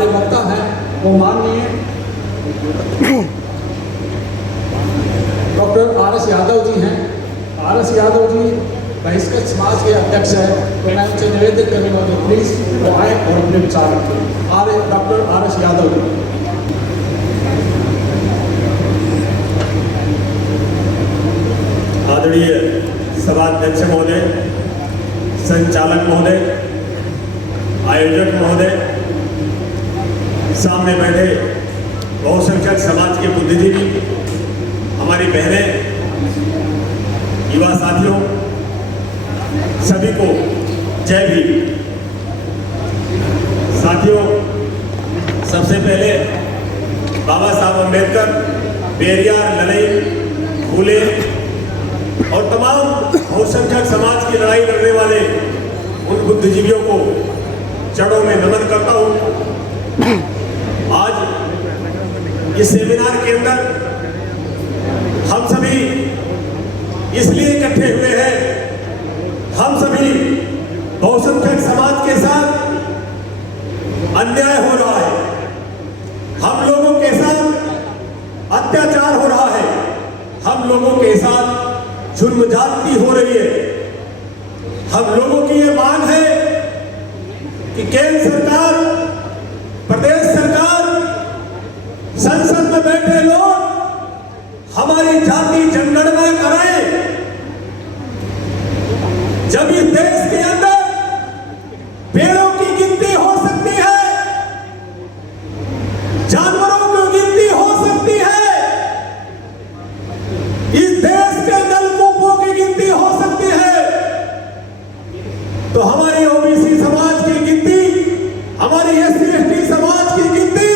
हमारे वक्ता हैं वो माननीय डॉक्टर आर.एस. यादव जी हैं। आर.एस. यादव जी बहिष्कृत समाज के अध्यक्ष हैं, तो मैं उनसे निवेदन करूँगा कि प्लीज़ वो आए और अपने विचार रखें। Doctor R S. यादव जी। आदरणीय सभाध्यक्ष महोदय, संचालक महोदय, आयोजक महोदय, सामने बैठे बहुसंख्यक समाज के बुद्धिजीवी, हमारी बहनें, युवा साथियों, सभी को जय भीम। साथियों, सबसे पहले बाबा साहब अम्बेडकर, पेरियार, लड़ई, फूले और तमाम बहुसंख्यक समाज की लड़ाई लड़ने वाले उन बुद्धिजीवियों को चरणों में नमन करता हूं। आज इस सेमिनार के अंदर हम सभी इसलिए इकट्ठे हुए हैं, हम सभी बहुसंख्यक समाज के साथ अन्याय हो रहा है, हम लोगों के साथ अत्याचार हो रहा है, हम लोगों के साथ जुर्म ज्यादती हो रही है। हम लोगों की ये मांग है कि केंद्र सरकार, प्रदेश सरकार, संसद में बैठे लोग हमारी जाति जनगणना कराएं। जब इस देश के अंदर पेड़ों की गिनती हो सकती है, जानवरों की गिनती हो सकती है, इस देश के नलकूपों की गिनती हो सकती है, तो हमारी ओबीसी समाज की गिनती, हमारी SC/ST समाज की गिनती,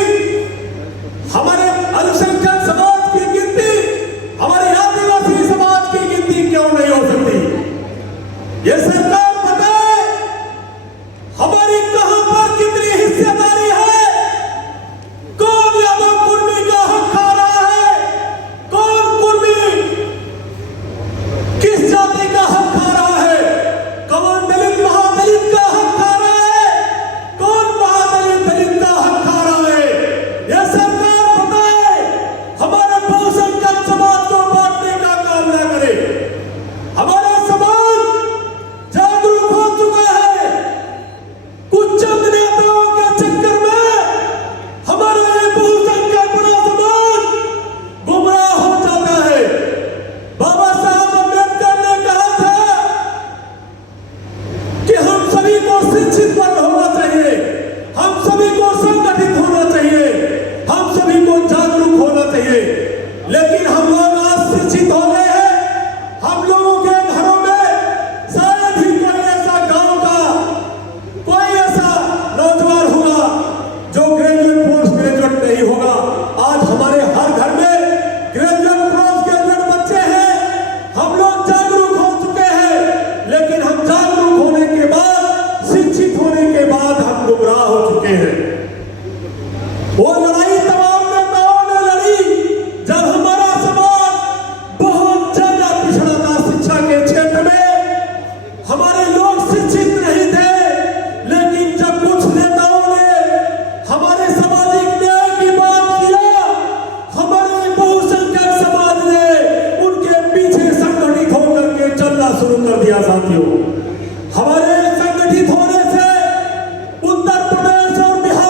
हमारे अल्पसंख्यक समाज की गिनती, हमारे आदिवासी समाज की गिनती क्यों नहीं हो सकती? ये सरकार बताए हमारी कहां पर कितनी हिस्सेदारी है, कौन यादव कुर्मी का हक खा रहा है, कौन कुर्मी किस जाति का हक खा रहा है, कौन दलित महादलित का हक खा रहा है, कौन महादलित दलित का हक खा रहा है? यह सरकार बताए, हमारे बहुसंख्यक समाज को बांटने का काम न करे। हमारा समाज जागरूक हो चुका है, कुछ चंद नेताओं के चक्कर में हमारा ये बहुसंख्यक बड़ा समाज गुमराह हो जाता है। बाबा साहब अम्बेडकर ने कहा था कि हम सभी को शिक्षित होना चाहिए, हम सभी को संगठित होना चाहिए, हम सभी को जागरूक होना चाहिए। लेकिन हम लोग आज शिक्षित हो गए हैं, हम लोगों के घरों में शायद ही कोई ऐसा गांव का कोई ऐसा नौजवान होगा जो ग्रेजुएट, पोस्ट ग्रेजुएट नहीं होगा। आज हमारे हर घर में ग्रेजुएट, पोस्ट ग्रेजुएट बच्चे हैं। हम लोग जागरूक हो चुके हैं, लेकिन हम जागरूक होने के बाद, शिक्षित होने के बाद हम गुमराह हो चुके हैं। वो लड़ाई तमाम नेताओं ने लड़ी जब हमारा समाज बहुत ज्यादा पिछड़ा था शिक्षा के क्षेत्र में, हमारे लोग शिक्षित नहीं थे। लेकिन जब कुछ नेताओं ने हमारे सामाजिक न्याय की बात किया, हमारे बहुसंख्यक समाज ने उनके पीछे संगठित होकर के चलना शुरू कर दिया। साथियों, हमारे संगठित होने से उत्तर प्रदेश और बिहार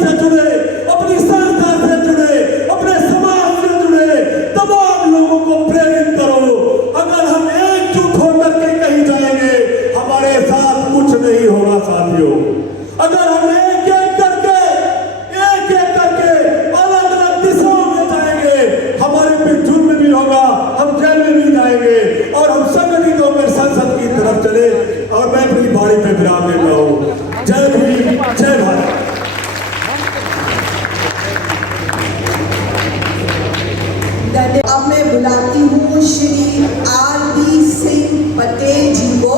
से जुड़े, अपनी संस्था से जुड़े, अपने समाज से जुड़े तमाम लोगों को प्रेरित करो। अगर हम एकजुट होकर के कहीं जाएंगे, हमारे साथ कुछ नहीं होगा साथियों। अगर हम एक एक करके अलग अलग दिशाओं में जाएंगे, हमारे पे जुर्म भी होगा, हम जेल में भी जाएंगे और हम संगठित होकर संसद की तरफ चले। और मैं अपनी बाड़ी पे विराम देता हूँ। जय भीम, जय भारत। अब मैं बुलाती हूँ श्री आर.बी. सिंह पटेल जी को।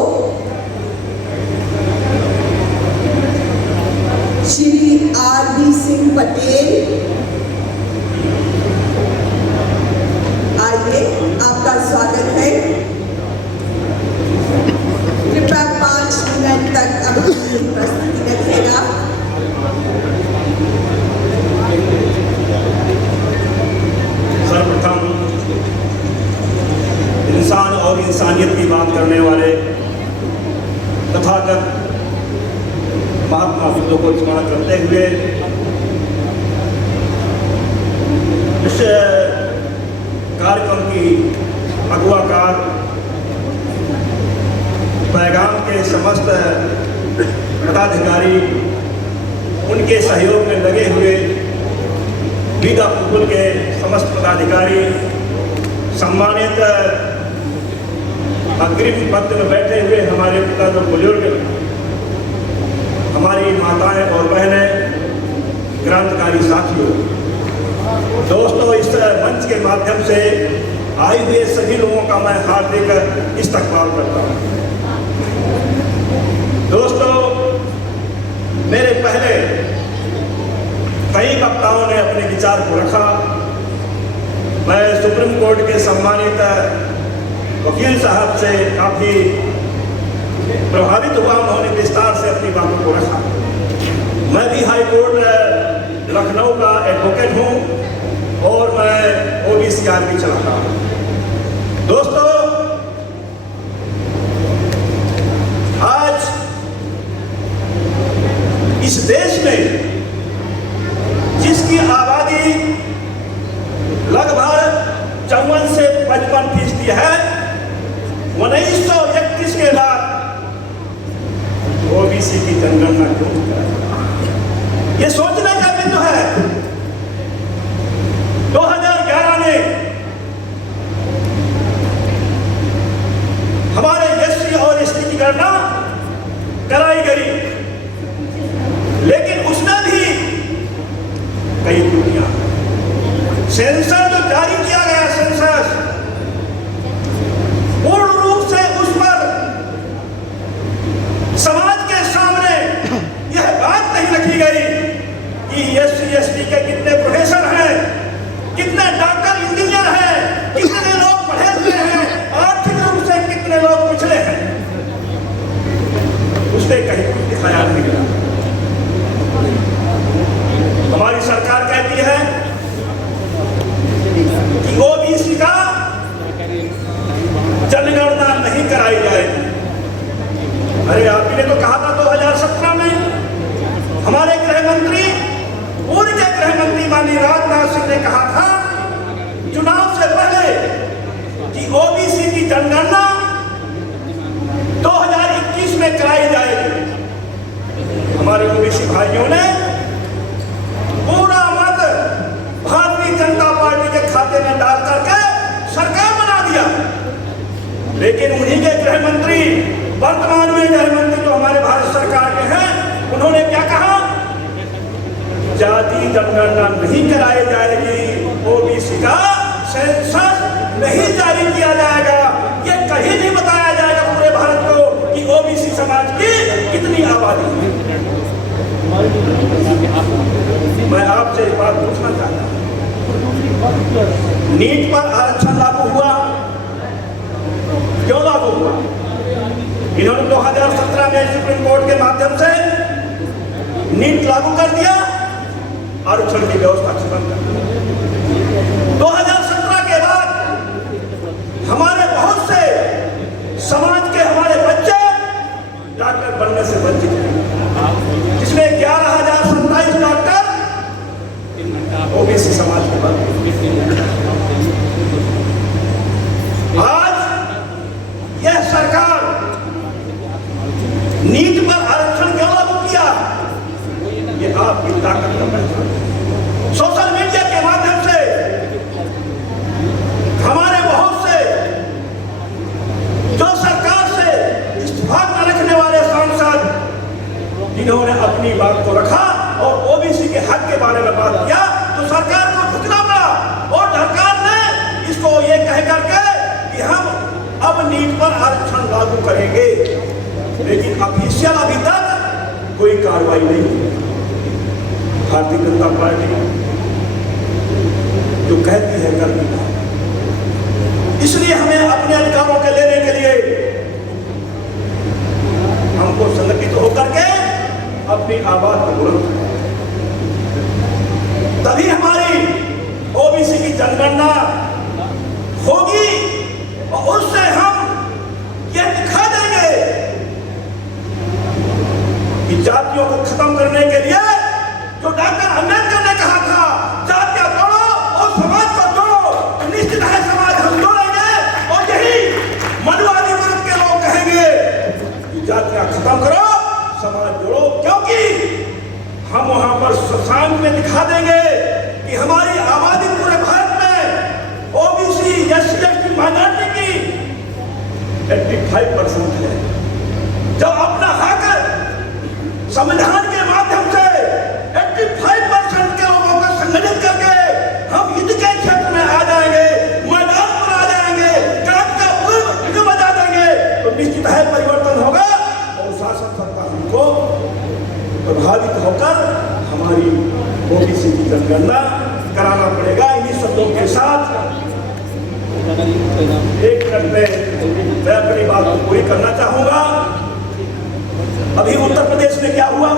श्री आर.बी. सिंह पटेल, आइए, आपका स्वागत है। कृपया 5 मिनट तक अपनी प्रस्तुति रखिएगा। सर्वप्रथम इंसान और इंसानियत की बात करने वाले तथागत महात्मा बुद्ध को स्मरण करते हुए इस कार्यक्रम की अगुवाकार पैगाम के समस्त पदाधिकारी, उनके सहयोग में लगे हुए बीदा पुकुल के समस्त पदाधिकारी, सम्मानित अग्रिम पद में बैठे हुए हमारे पिता जो बुजुर्ग, हमारी माताएं और बहनें, क्रांतिकारी साथियों, दोस्तों, इस मंच के माध्यम से आए हुए सभी लोगों का मैं हार्दिक इस्तकबाल करता हूँ। दोस्तों, मेरे पहले कई वक्ताओं ने अपने विचार को रखा। मैं सुप्रीम कोर्ट के सम्मानित वकील साहब से काफ़ी प्रभावित हुआ, उन्होंने विस्तार से अपनी बातों को रखा। मैं भी हाई कोर्ट लखनऊ का एडवोकेट हूँ और मैं OBCR भी चलाता हूँ। दोस्तों, आज इस देश में जिसकी आबादी लगभग 54 से 55% है, 1931 के बाद OBC की जनगणना क्यों कराई? ये सोचने का बिंदु है। 2011 में हमारे SC और ST की गणना कराई गई, लेकिन उसमें भी कई त्रुटियां। सेंसर जो जारी किया गया, सेंसस पूर्ण रूप से उस पर समाज के सामने यह बात नहीं रखी गई कि SC ST के कितने प्रोफेसर हैं, कितने डॉक्टर इंजीनियर हैं, कितने लोग पढ़े हुए हैं, आर्थिक रूप से कितने लोग पिछड़े हैं, उससे कहीं दिखाया नहीं गया। हमारी सरकार कहती है कि OBC का जनगणना नहीं कराई जाएगी। अरे आपने तो कहा था 2017 में, हमारे गृह मंत्री, पूर्व के गृह मंत्री माननीय राजनाथ सिंह ने कहा था चुनाव से पहले कि OBC की जनगणना 2021 में कराई जाएगी। हमारे OBC भाइयों ने पूरा मत भारतीय जनता पार्टी के खाते में डाल करके सरकार बना दिया, लेकिन उन्हीं के गृह मंत्री, वर्तमान में गृह मंत्री जो हमारे भारत सरकार के हैं, उन्होंने क्या कहा? जाति जनगणना नहीं कराई जाएगी, OBC का सेंसस नहीं जारी किया जाएगा। ये कहीं नहीं बताया जाएगा पूरे भारत को कि OBC समाज की कितनी आबादी है। मैं आपसे एक बात पूछना चाहता हूं, नीट पर आरक्षण लागू हुआ, क्यों लागू हुआ? इन्होंने 2017 में सुप्रीम कोर्ट के माध्यम से नीट लागू कर दिया, आरक्षण की व्यवस्था खत्म कर दी। 2017 के बाद हमारे बहुत से समाज के हमारे बच्चे डॉक्टर बनने से वंचित हैं, जिसमें 11,027 डॉक्टर आपकी ताकत का पहचान। सोशल मीडिया के माध्यम से हमारे बहुत से जो सरकार से इस्तीफा न रखने वाले सांसद जिन्होंने अपनी बात को रखा और ओबीसी के हक के बारे में बात किया, तो सरकार को झुकना पड़ा और सरकार ने इसको ये कह करके कि हम अब नीट पर आरक्षण लागू करेंगे, लेकिन ऑफिशियल अभी तक कोई कार्रवाई नहीं हुई। भारतीय जनता पार्टी जो कहती है करती है, इसलिए हमें अपने अधिकारों के लेने के लिए हमको संगठित होकर के अपनी आवाज को बुलंद करना, तभी हमारी ओबीसी की जनगणना होगी और उससे हम यह दिखा देंगे कि जातियों को खत्म करने के लिए जो डॉक्टर अंबेडकर ने कहा था जातियां तोड़ो और समाज को जोड़ो, तो निश्चित है समाज हम जोड़ेंगे। और यही मनुवादी वर्ग के लोग कहेंगे कि जातियां खत्म करो समाज जोड़ो, क्योंकि हम वहां पर शशांक में दिखा देंगे कि हमारी आबादी पूरे भारत में ओबीसी एससी एसटी माइनॉरिटी की 85% है। जब अपना हक संविधान के माध्यम से 85% के लोगों को संगठित करके हम युद्ध के क्षेत्र में आ जाएंगे, मैदान पर आ जाएंगे, क्रांति का पूर्व बजा देंगे, तो निश्चित है परिवर्तन होगा और शासन सत्ता हमको प्रभावित होकर हमारी ओबीसी की जनगणना कराना पड़ेगा। इन्हीं शब्दों के साथ एक मिनट में मैं अपनी बात को पूरी करना चाहूंगा। अभी उत्तर प्रदेश में क्या हुआ,